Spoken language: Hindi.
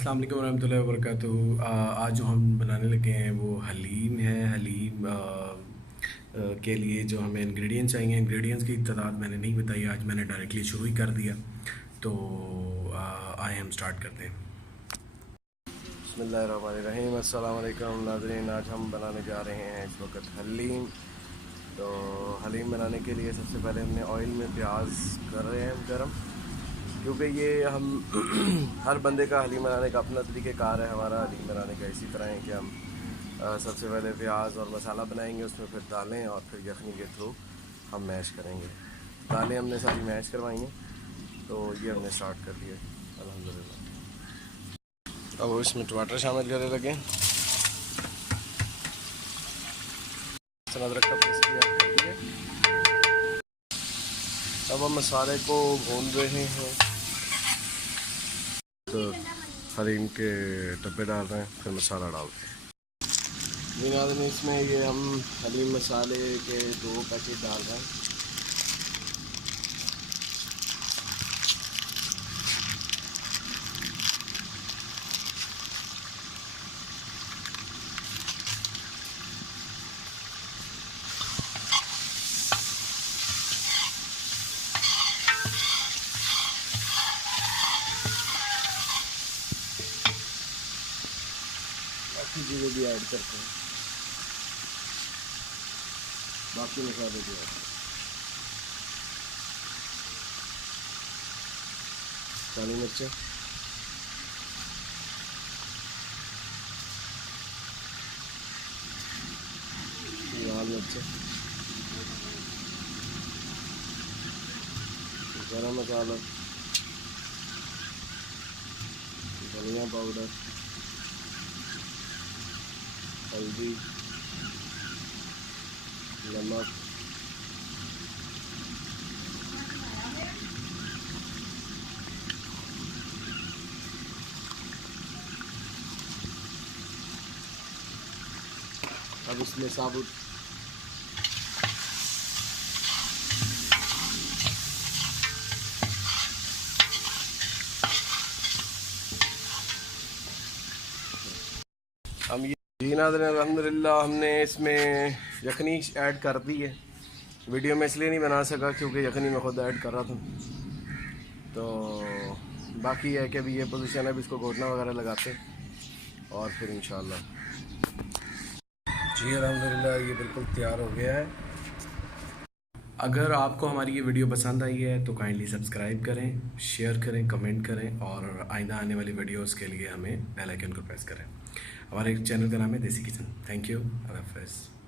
अस्सलाम वालेकुम रहमतुल्लाहि व बरकातुहू। आज जो हम बनाने लगे हैं वो हलीम है। हलीम के लिए जो हमें इंग्रेडिएंट्स चाहिए, इंग्रेडिएंट्स की तादाद मैंने नहीं बताई, आज मैंने डायरेक्टली शुरू ही कर दिया। तो आए हम स्टार्ट करते हैं। बिस्मिल्लाहिर्रहमानिर्रहीम। अस्सलाम वालेकुम नाज़रीन, आज हम बनाने जा रहे हैं इस वक्त हलीम। तो हलीम बनाने के लिए सबसे पहले हमने ऑयल में प्याज कर रहे हैं गरम, क्योंकि ये हम हर बंदे का हलीम बनाने का अपना तरीक़ेकार है। हमारा हलीम बनाने का इसी तरह है कि हम सबसे पहले प्याज और मसाला बनाएंगे, उसमें फिर दालें और फिर यखनी के थ्रू हम मैश करेंगे। दालें हमने सारी मैश करवाई हैं, तो ये हमने स्टार्ट कर दिया अल्हम्दुलिल्लाह। अब इसमें टमाटर शामिल करने लगे, अदरक का पेस्ट भी ऐड कर दिए। अब हम मसाले को भून रहे हैं, तो हलीम के डब्बे डाल रहे हैं, फिर मसाला डालते हैं। आदमी इसमें ये हम हलीम मसाले के 2 पैकेट डाल रहे हैं। बाकी चीज़ें भी ऐड करते हैं, बाकी मसाले भी ऐड, काली मिर्चें, लाल मिर्चें, गरम मसाला, धनिया पाउडर, हल्दी, नमक, अब इसमें साबुत हम ये जी नाज़रीन अल्हम्दुलिल्लाह हमने इसमें यखनी ऐड कर दी है। वीडियो में इसलिए नहीं बना सका क्योंकि यखनी मैं खुद ऐड कर रहा था। तो बाकी है कि अभी ये पोजीशन है, अभी इसको घोटना वगैरह लगाते और फिर इंशाल्लाह। जी अल्हम्दुलिल्लाह ये बिल्कुल तैयार हो गया है। अगर आपको हमारी ये वीडियो पसंद आई है तो काइंडली सब्सक्राइब करें, शेयर करें, कमेंट करें और आइंदा आने वाली वीडियोस के लिए हमें बेल आइकन को प्रेस करें। हमारे चैनल का नाम है देसी किचन। थैंक यू, अल्लाह हाफ़िज़।